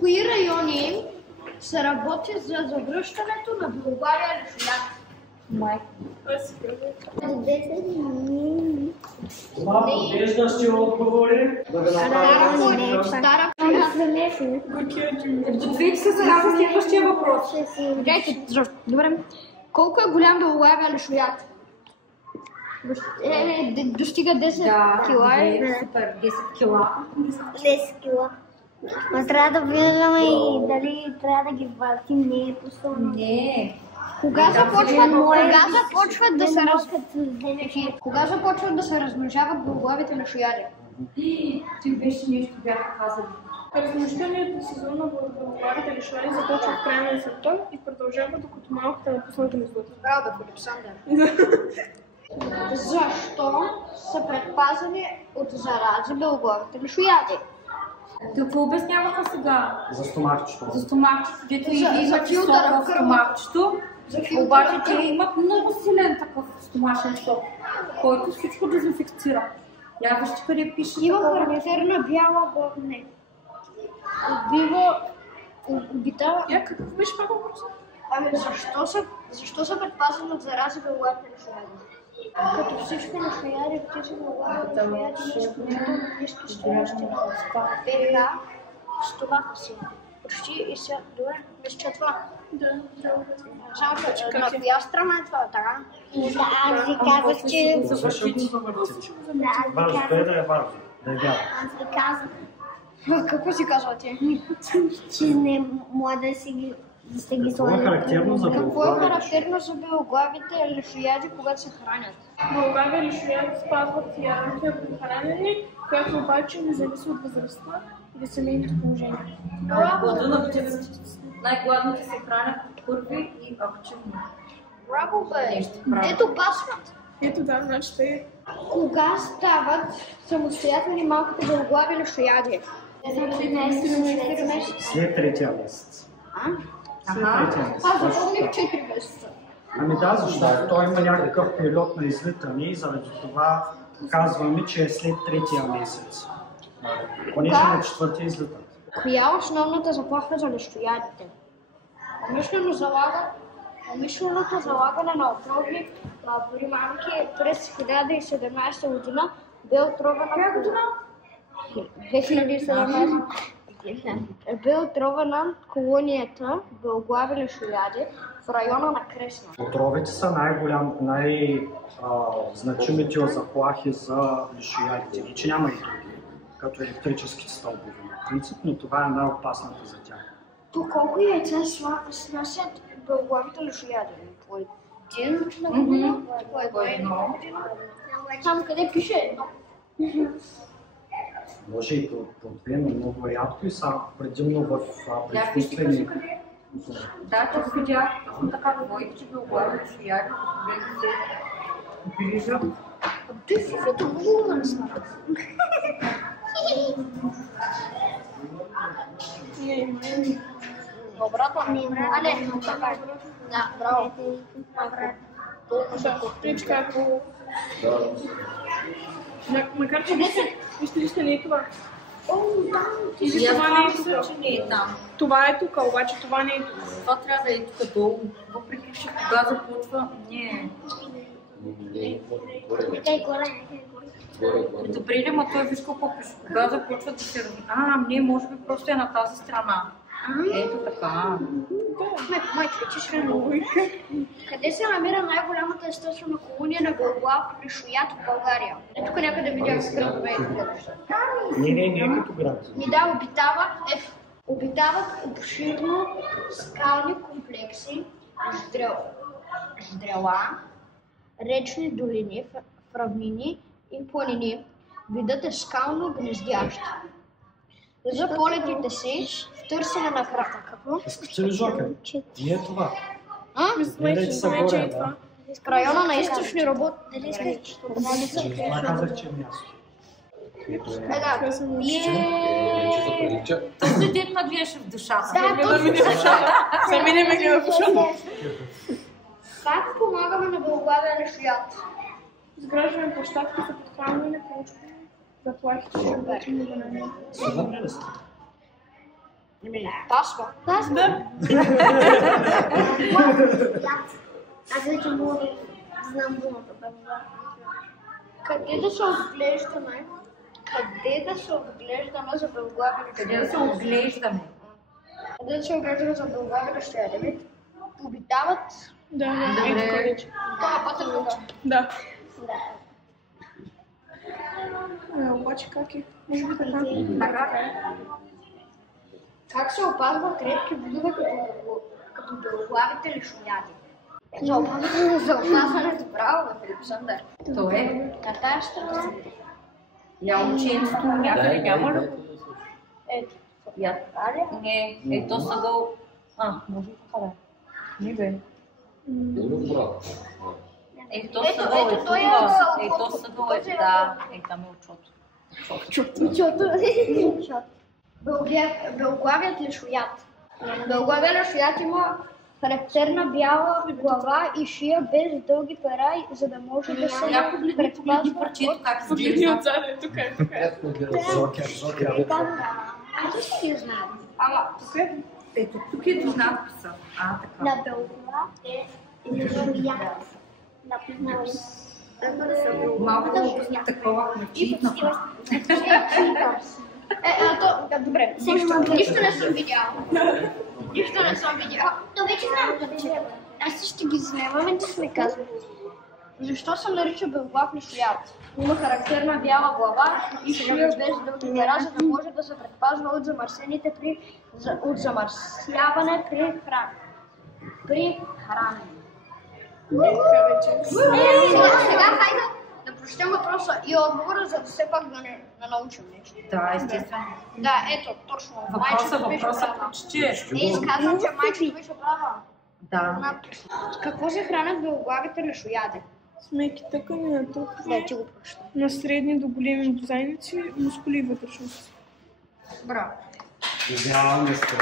кои райони се работи за завръщането на Белоглавия лишояд? Надежда ще отговори. Стара Двете се зараза следващия въпрос. Добре. Колко е голям Белоглавия лишояд? Достига 10 кила. Супер, 10 кила. 10 кила. Но трябва да виждаме и дали трябва да ги въртим, не е посълно. Не. Кога започват да се Кога започват да се размножават белоглавите лишояди? Ти беше нещо бяха казали. Размножителният сезон на белоглавите лишояди започва в края на есента и продължава докато малките напуснат гнездото. Браво, Александър. Защо са предпазени от зарази белоглавите лишояди? Какво обясняваха сега? За стомахчето. За стомахчето, дето и за имат филтъра сок в стомахчето. Обаче те имат много силен такъв стомашен сок, който всичко дезинфекцира. Я вижте къде пише. Има характерна бяла главне. Обитава. Какъв беше пак въпросът? Ами защо са предпазени от зарази белоглавите лишояди? Като всички лишояди, птици белоглавите лишояди, изключително ниски стойности на ПХ, стомаха си. Почти и сега, добре, мисля, че това. Да. Само че на коя страна е това, така? Да, аз ви казах, че... Защо го завъртите? Важно е да е важно, да е вярно. Аз ви казах, Какво си казва ти? че не може да си ги... Да сте ги Какво е характерно за Какво е белоглавите? характерно за белоглавите лишояди, когато се хранят? Белоглавия лишояди спазват иерархия при хранене, която обаче не зависи от възрастта или семейното положение. Глада на птиците. Най-гладните се хранят първи и активни. Браво, бе! Нещо право. Ето пасват. Ето да, значи те... Кога стават самостоятелни малките белоглави лишояди? След третия месец. След третия месец. Аз запомних 4 месеца. Ами да, защото той има някакъв период на излитане и заради това казваме, че е след третия месец. Понеже на четвъртия излитат. Коя е основната заплаха за лишоядите? Умишленото залагане на отрови при мамки през 2017 година бе отровена 2017 бе отровена колонията белоглави лишояди в района на Кресна. Отровите са най-значимите заплахи за лишоядите. И че няма и други, като електрическите стълбове на принцип, но това е най-опасната за тях. По колко яйца снасят белоглавите лишояди? По един на година? По едно? Там къде пише едно? Може и по две, но много рядко и са предимно в изкуствени. Да, тук видях точно така двойки белоглави лишояди, които се грижат. Той фифито много не знае. Добрата. Але, да, браво. Причка, ако... Макар че вижте не е това. И аз това мисля, че не е там. Това е тук, обаче това не е тук. Това трябва да е тук долу. Въпреки че кога започва, не. Добре ли, ма той виж какво пише. Кога започва да се разви. Не, може би просто е на тази страна. Ето така. Майче, че къде се намира най-голямата естествена колония на белоглав лишояд в България? Тук някъде видях с градове. Не като град. Да, обитават обширно скални комплекси, ждрела, речни долини, в равнини и планини. Видът е скално гнездящ. За полетите си в търсене на храна. Какво? Искате ли жокер? Не е това. Гледайте са горе, да. В района на източни работи. Това казах, че е място. Този ден надвиеше в душата. Сами не ме гледа в ушата. Как помагаме на белоглавия лишояд? Изграждаме площадки за подхранване, получване заплахите, животни и банани. Сигурни ли сте? Пасва. Да. Аз вече мога да знам думата белоглав. Къде да се отглеждаме? Къде да се отглеждаме за белоглави Къде да лещояди? се оглеждаме? Къде да се отглеждаме за белоглави лещояди? Обитават Да, Добре. ето вече. това пътя научи. Да. Обаче как е? Може би така. Как се опазват редки видове като белоглавите лещояди? За опазването право на Филип Сандър. То е. На тая страна. Я ученството някъде няма ли? Ето. Я. Не, ето съгъл. Може и така да. Не бе. Ето съгъл е той е тук. в- Ето съгъл е. Да, е там е очото. Белоглавият лешоят. Белоглавият лешоят има характерна бяла глава и шия без дълги пера, за да може да се Я погледни парчето как Погледни изглежда. отзад, е тук е. Зокер. Аз ще ги знам. Ама, Тук е. Ето тук е надписа. Така. На белоглав е лешоят. Малко такова ключитно. добре. Нищо не съм видяла. Нищо не съм видяла. То вече знам. Аз ще ги вземаме да сме казвали. Защо се нарича белоглав лешоят? Има характерна бяла глава и шия без дълги пера, за да може да се предпазва от замърсените от замърсяване при хранене. Сега хайде да прочетем въпроса и отговора, за да все пак да не научим нещо. Да, естествено. Да, ето, точно. Въпроса беше права. прочете. Не, изказвам, че майчето беше права. Да. Какво се хранят белоглавите лешояди? Смеки тъкани на трупни, Да, ти го проща. на средни до големи бозайници, мускули и вътрешности. Браво. Идеално сте.